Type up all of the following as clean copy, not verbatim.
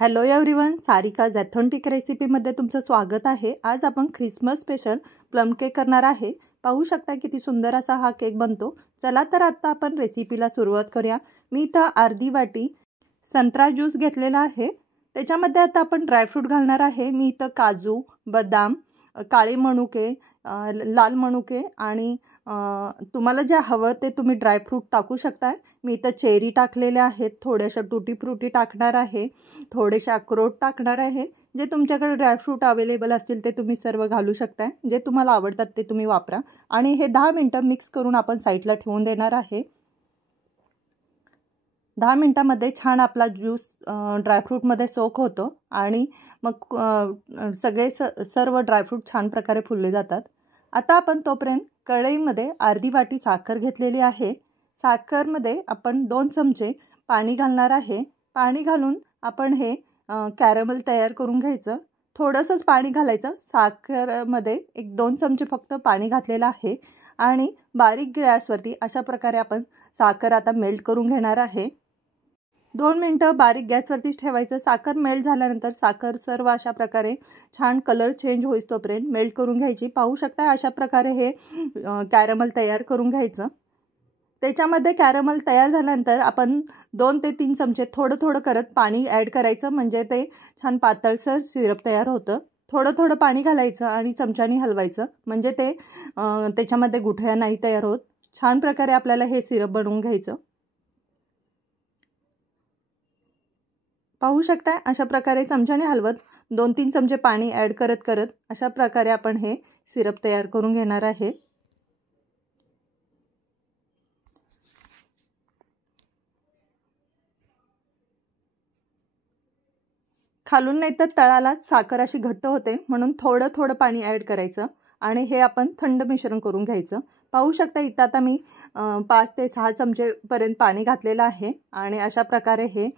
Hello everyone, Sarika's authentic रेसिपीमध्ये तुमचं स्वागत आहे। आज आपण ख्रिसमस स्पेशल प्लम केक करणार आहे। पाहू शकता किती सुंदर असा हा केक बनतो। चला तर आता आपण रेसिपीला सुरुवात करूया। मी इथं अर्धी वाटी संत्रा ज्यूस घेतलेला आहे। त्याच्यामध्ये आता आपण ड्रायफ्रूट घालणार आहे। मी इथं काजू, बदाम, काळे मनुके, लाल मनुके आणि तुम्हाला जे हवं ते तुम्ही ड्रायफ्रूट टाकू शकता। मी इथं चेरी टाकलेले आहेत, थोडेसे टूटी फ्रूटी टाकणार आहे, थोडेसे अक्रोड टाकणार आहे। जे तुमच्याकडे ड्रायफ्रूट अवेलेबल असतील ते तुम्ही सर्व घालू शकता। जे तुम्हाला आवडतात ते तुम्ही वापरा आणि हे 10 मिनिटं मिक्स करून आपण साइडला ठेवून देणार आहे। 10 मिनिटांमध्ये छान आपला ज्यूस ड्रायफ्रूट मध्ये सोक होतो आणि मग सगळे सर्व ड्रायफ्रूट छान प्रकारे फुलले जातात। आता आपण तोपर्यंत कढईमध्ये अर्धी वाटी साखर घेतलेली आहे। साखरमध्ये आपण 2 चमचे पाणी घालणार आहे। पाणी घालून आपण हे कॅरमल तयार करून घ्यायचं। थोडंसंच पाणी घालायचं। साखरमध्ये 1-2 चमचे फक्त पाणी घातलेलं आहे आणि बारीक गॅसवरती अशा प्रकारे आपण साखर आता मेल्ट करून घेणार आहे। 2 मिनिटं बारीक गॅसवरतीच ठेवायचं। साखर मेल्ट झाल्यानंतर साखर सर्व अशा प्रकारे छान कलर चेंज होईस तोपर्यंत मेल्ट करून घ्यायची। पाहू शकता अशा प्रकारे हे कॅरमल तयार करून घ्यायचं। त्याच्यामध्ये कॅरमल तयार झाल्यानंतर आपण 2 ते 3 चमचे थोडं करत पाणी ॲड करायचं, म्हणजे ते छान पातळसर सिरप तयार होतं। थोडं पाणी घालायचं आणि चमच्याने हलवायचं, म्हणजे ते त्याच्यामध्ये गुठळ्या नाही तयार होत। छान प्रकारे आपल्याला हे सिरप बनवून घ्यायचं। पाहू शकता अशा प्रकारे चमच्याने हलवत 2-3 चमचे पाणी ॲड करत अशा प्रकारे आपण हे सिरप तयार करून घेणार आहे। खालून नाही तर तळाला साखर अशी घट्ट होते, म्हणून थोडं पाणी ॲड करायचं आणि हे आपण थंड मिश्रण करून घ्यायचं। पाहू शकता इथं आता मी 5 ते 6 चमचे पर्यंत पाणी घातलेलं आहे आणि अशा प्रकारे हे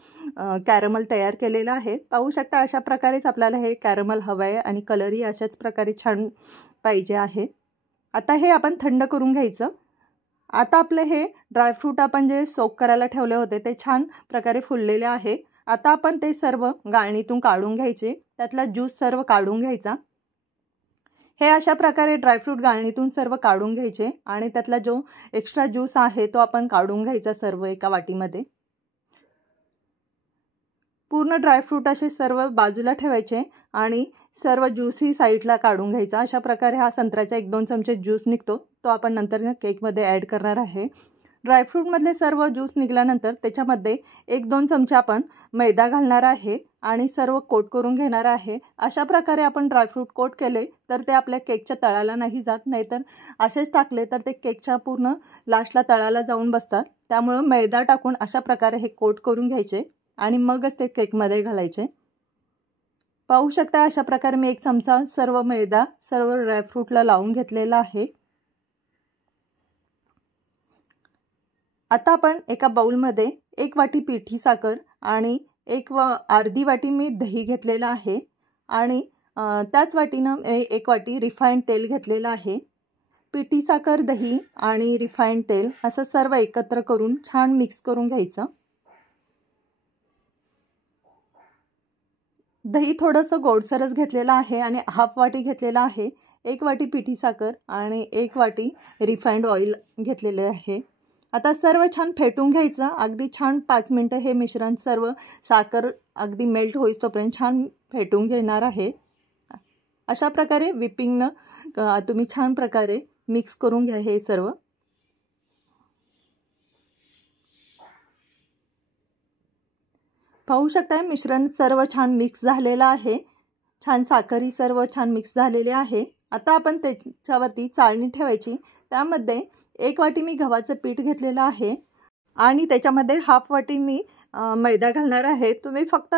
कॅरमल तयार केलेलं आहे। पाहू शकता अशा प्रकारेच आपल्याला हे कॅरमल हवं आहे आणि कलरही अशाच प्रकारे छान पाहिजे आहे। आता हे आपण थंड करून घ्यायचं। आता आपले हे ड्रायफ्रूट आपण जे सोक करायला ठेवले होते ते छान प्रकारे फुललेले आहे। आता आपण ते सर्व गाळणीतून काढून घ्यायचे, त्यातला ज्यूस सर्व काढून घ्यायचा। हे अशा प्रकारे ड्रायफ्रूट गाळणीतून सर्व काढून घ्यायचे आणि त्यातला जो एक्स्ट्रा ज्यूस आहे तो आपण काढून घ्यायचा सर्व एका वाटीमध्ये। पूर्ण ड्रायफ्रूट असे सर्व बाजूला ठेवायचे आणि सर्व ज्यूसही साईडला काढून घ्यायचा। अशा प्रकारे हा संत्र्याचा 1-2 चमचे ज्यूस निघतो, तो आपण नंतर केकमध्ये ॲड करणार आहे। ड्रायफ्रूटमधले सर्व ज्यूस निघाल्यानंतर त्याच्यामध्ये 1-2 चमचे आपण मैदा घालणार आहे आणि सर्व कोट करून घेणार आहे। अशा प्रकारे आपण ड्रायफ्रूट कोट केले तर ते आपल्या केकच्या तळाला नाही जात, नाहीतर असेच टाकले तर ते केकच्या पूर्ण लास्टला तळाला जाऊन बसतात। त्यामुळे मैदा टाकून अशा प्रकारे हे कोट करून घ्यायचे आणि मगच ते केकमध्ये घालायचे। पाहू शकता अशा प्रकारे मी 1 चमचा सर्व मैदा सर्व ड्रायफ्रूटला लावून घेतलेला आहे। आता आपण एका बाउलमध्ये 1 वाटी पिठी साखर आणि अर्धी वाटी मी दही घेतलेला आहे आणि त्याच वाटीनं 1 वाटी रिफाइंड तेल घेतलेलं आहे। पिठी साखर, दही आणि रिफाइंड तेल असं सर्व एकत्र करून छान मिक्स करून घ्यायचं। दही थोडंसं गोडसरच घेतलेलं आहे आणि हाफ वाटी घेतलेला आहे। 1 वाटी पिठी साखर आणि 1 वाटी रिफाइंड ऑइल घेतलेले आहे। आता सर्व छान फेटून घ्यायचं। अगदी छान 5 मिनिटं हे मिश्रण सर्व साखर अगदी मेल्ट होईस तोपर्यंत छान फेटून घेणार आहे। अशा प्रकारे विपिंगनं तुम्ही छान प्रकारे मिक्स करून घ्या हे सर्व। पाहू शकता मिश्रण सर्व छान मिक्स झालेलं आहे। छान साखरही सर्व छान मिक्स झालेले आहे। आता आपण त्याच्यावरती चाळणी ठेवायची। त्यामध्ये 1 वाटी मी गव्हाचं पीठ घेतलेलं आहे आणि त्याच्यामध्ये हाफ वाटी मी मैदा घालणार आहे। तुम्ही फक्त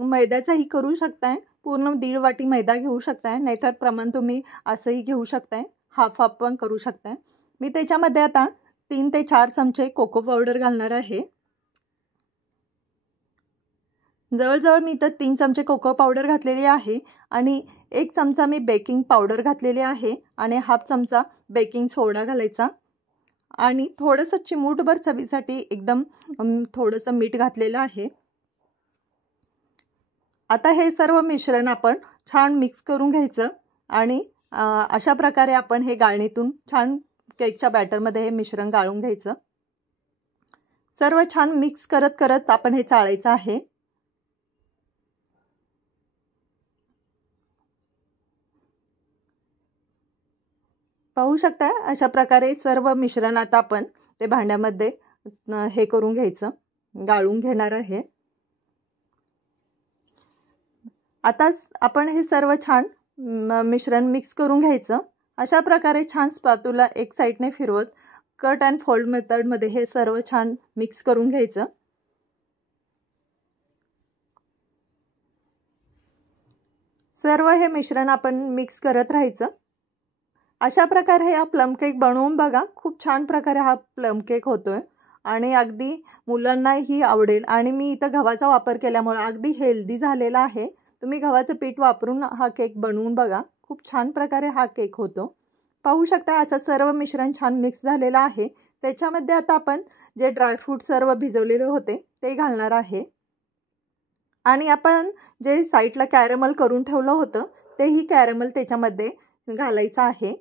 मैद्याचाही करू शकताय, पूर्ण 1.5 वाटी मैदा घेऊ शकताय, नाहीतर प्रमाण तुम्ही असंही घेऊ शकताय, हाफ पण करू शकताय। मी त्याच्यामध्ये आता 3 ते 4 चमचे कोको पावडर घालणार आहे। जवळजवळ मी इथं 3 चमचे कोको पावडर घातलेली आहे आणि 1 चमचा मी बेकिंग पावडर घातलेली आहे आणि हाफ चमचा बेकिंग सोडा घालायचा आणि थोडंसं चिमूटभर चवीसाठी एकदम थोडंसं मीठ घातलेलं आहे। आता हे सर्व मिश्रण आपण छान मिक्स करून घ्यायचं आणि अशा प्रकारे आपण हे गाळणीतून छान केकच्या बॅटरमध्ये हे मिश्रण गाळून घ्यायचं। सर्व छान मिक्स करत करत आपण हे चाळायचं आहे। पाहू शकता अशा प्रकारे सर्व मिश्रण आता आपण ते भांड्यामध्ये हे करून घ्यायचं, गाळून घेणार आहे। आता आपण हे सर्व छान मिश्रण मिक्स करून घ्यायचं। अशा प्रकारे छान स्पॅच्युला एक साइडने फिरवत कट अँड फोल्ड मेथडमध्ये हे सर्व छान मिक्स करून घ्यायचं। सर्व हे मिश्रण आपण मिक्स करत राहायचं। अशा प्रकारे हा प्लम केक बनवून बघा, खूप छान प्रकारे हा प्लम केक होतोय आणि अगदी मुलांनाही आवडेल। आणि मी इथं गव्हाचा वापर केल्यामुळे अगदी हेल्दी झालेला आहे। तुम्ही गव्हाचं पीठ वापरून हा केक बनवून बघा, खूप छान प्रकारे हा केक होतो। पाहू शकता असं सर्व मिश्रण छान मिक्स झालेलं आहे। त्याच्यामध्ये आता आपण जे ड्रायफ्रूट सर्व भिजवलेले होते ते घालणार आहे आणि आपण जे साइडला कॅरमल करून ठेवलं होतं तेही कॅरमल त्याच्यामध्ये घालायचं आहे।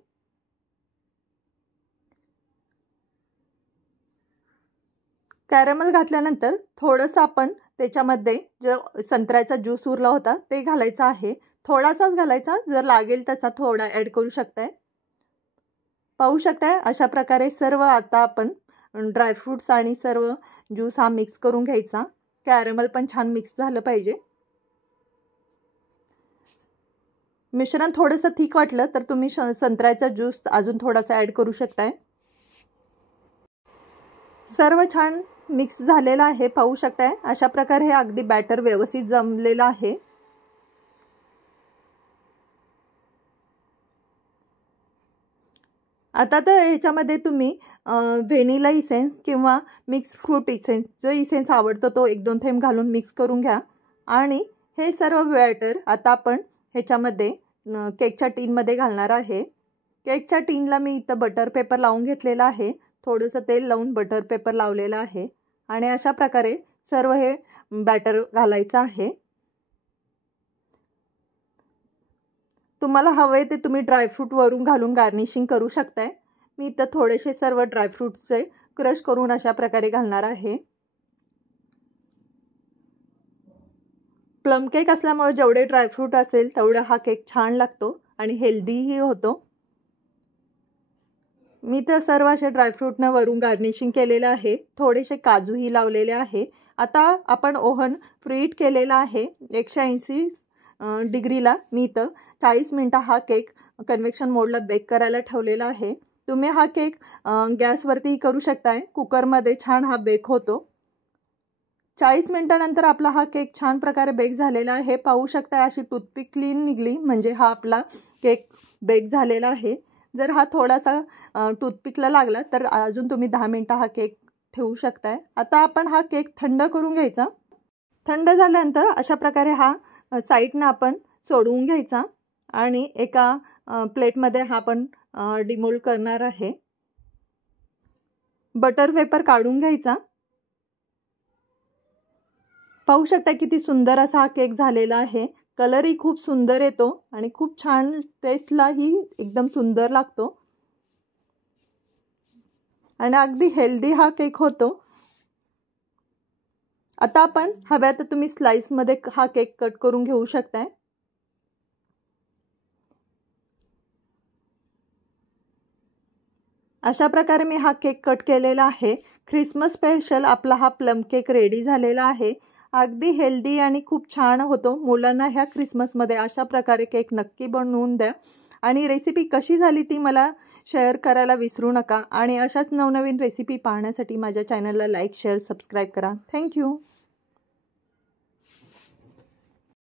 कॅरमल घातल्यानंतर थोडंसं आपण त्याच्यामध्ये जो संत्र्याचा ज्यूस उरला होता ते घालायचा आहे। थोडासाच घालायचा, जर लागेल तसा थोडा ॲड करू शकताय। पाहू शकताय अशा प्रकारे सर्व आता आपण ड्रायफ्रूट्स आणि सर्व ज्यूस हा मिक्स करून घ्यायचा। कॅरमल पण छान मिक्स झालं पाहिजे। मिश्रण थोडंसं थिक वाटलं तर तुम्ही संत्र्याचा ज्यूस अजून थोडासा ॲड करू शकताय। सर्व छान मिक्स झालेला आहे, पाहू शकताय अशा प्रकारे हे अगदी बॅटर व्यवस्थित जमलेलं आहे। आता तर ह्याच्यामध्ये तुम्ही व्हॅनिला इसेन्स किंवा मिक्स फ्रूट इसेन्स, जो इसेन्स आवडतो तो 1-2 थेंब घालून मिक्स करून घ्या आणि हे सर्व बॅटर आता आपण ह्याच्यामध्ये केकच्या टीनमध्ये घालणार आहे। केकच्या टीनला मी इथं बटर पेपर लावून घेतलेला आहे, थोडंसं तेल लावून बटर पेपर लावलेला आहे आणि अशा प्रकारे सर्व हे बॅटर घालायचं आहे। तुम्हाला हवे ते तुम्ही ड्रायफ्रूट वरून घालून गार्निशिंग करू शकताय। मी इथं थोडेसे सर्व ड्रायफ्रूट्सचे क्रश करून अशा प्रकारे घालणार आहे। प्लम केक असल्यामुळे जेवढे ड्रायफ्रूट असेल तेवढा हा केक छान लागतो आणि हेल्दीही होतो। मी तर सर्व अशा ड्रायफ्रूटने वरून गार्निशिंग केलेलं आहे, थोडेसे काजूही लावलेले आहे। आता आपण ओव्हन प्रीहीट केलेला आहे 180 डिग्रीला। मी इथं 40 मिनिटं हा केक कन्व्हेक्शन मोडला बेक करायला ठेवलेला आहे। तुम्ही हा केक गॅसवरती करू शकताय, कुकरमध्ये छान हा बेक होतो। 40 मिनिटानंतर आपला हा केक छान प्रकारे बेक झालेला आहे। पाहू शकता अशी टूथपिक क्लीन निघली म्हणजे हा आपला केक बेक झालेला आहे। जर हा थोडासा टूथपिकला लागला तर अजून तुम्ही 10 मिनिटं हा केक ठेवू शकताय। आता आपण हा केक थंड करून घ्यायचा। थंड झाल्यानंतर अशा प्रकारे हा साइडने आपण सोडवून घ्यायचा आणि एका प्लेटमध्ये हा आपण डिमोल्ड करणार आहे। बटर पेपर काढून घ्यायचा। पाहू शकता किती सुंदर असा हा केक झालेला आहे। कलरही खूप सुंदर येतो आणि खूप छान टेस्टलाही एकदम सुंदर लागतो आणि अगदी हेल्दी हा केक होतो। आता आपण हव्या तर तुम्ही स्लाइसमध्ये हा केक कट करून घेऊ शकताय। अशा प्रकारे मी हा केक कट केलेला आहे। ख्रिसमस स्पेशल आपला हा प्लम केक रेडी झालेला आहे। अगदी हेल्दी आणि खूप छान होतो। मुलांना ह्या ख्रिसमसमध्ये अशा प्रकारे केक नक्की बनवून द्या आणि रेसिपी कशी झाली ती मला शेअर करायला विसरू नका आणि अशाच नवनवीन रेसिपी पाहण्यासाठी माझ्या चॅनलला लाईक, शेअर, सबस्क्राईब करा। थँक्यू।